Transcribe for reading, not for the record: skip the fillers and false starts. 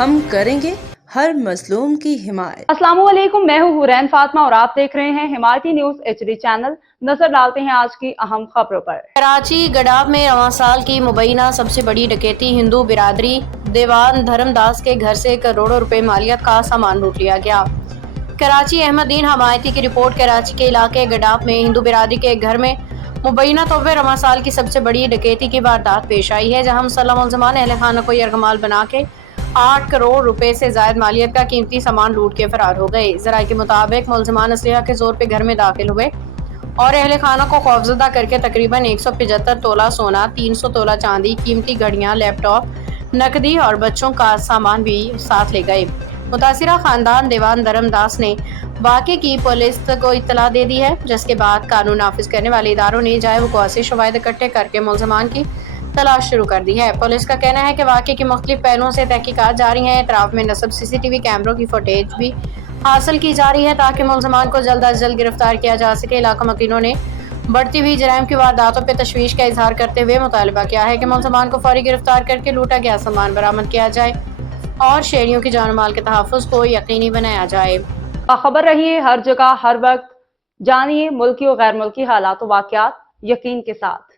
ہم کریں گے ہر مظلوم کی حمایت۔ السلام علیکم، میں ہوں حورین فاطمہ اور آپ دیکھ رہے ہیں حمایتی نیوز HD چینل۔ نظر ڈالتے ہیں آج کی اہم خبروں پر۔ کراچی گڈاف میں رواں سال کی مبینہ سب سے بڑی ڈکیتی، ہندو برادری دیوان دھرم داس کے گھر سے کروڑوں روپے مالیت کا سامان لوٹ لیا گیا۔ کراچی احمد دین حمایتی کی رپورٹ۔ کراچی کے علاقے گڈاف میں ہندو برادری کے گھر میں مبینہ طور پر رواں سال کی سب سے بڑی ڈکیتی کی واردات پیش آئی ہے، جہاں مسلح ملزمان اہل خانہ کو یرغمال بنا کے 8 کروڑ روپے سے زائد مالیت کا قیمتی سامان لوٹ کے فرار ہو گئے۔ ذرائع کے مطابق ملزمان اسلحہ کے زور پہ گھر میں داخل ہوئے اور اہل خانہ کو خوفزدہ کر کے تقریباً 175 تولہ سونا، 300 تولہ چاندی، قیمتی گھڑیاں، لیپ ٹاپ، نقدی اور بچوں کا سامان بھی ساتھ لے گئے۔ متاثرہ خاندان دیوان دھرم داس نے واقعے کی پولیس کو اطلاع دے دی ہے، جس کے بعد قانون نافذ کرنے والے اداروں نے جائے وقوع سے شواہد اکٹھے کر کے ملزمان کی تلاش شروع کر دی ہے۔ پولیس کا کہنا ہے کہ واقعے کی مختلف پہلوؤں سے تحقیقات جاری ہیں۔ اطراف میں نصب CCTV کیمروں کی فوٹیج بھی حاصل کی جا رہی ہے تاکہ ملزمان کو جلد از جلد گرفتار کیا جا سکے۔ علاقہ مکینوں نے بڑھتی ہوئی جرائم کی وارداتوں پہ تشویش کا اظہار کرتے ہوئے مطالبہ کیا ہے کہ ملزمان کو فوری گرفتار کر کے لوٹا گیا سامان برآمد کیا جائے اور شہریوں کی جان و مال کے تحفظ کو یقینی بنایا جائے۔ باخبر رہیے ہر جگہ ہر وقت، جانیے ملکی و غیر ملکی حالات و واقعات یقین کے ساتھ۔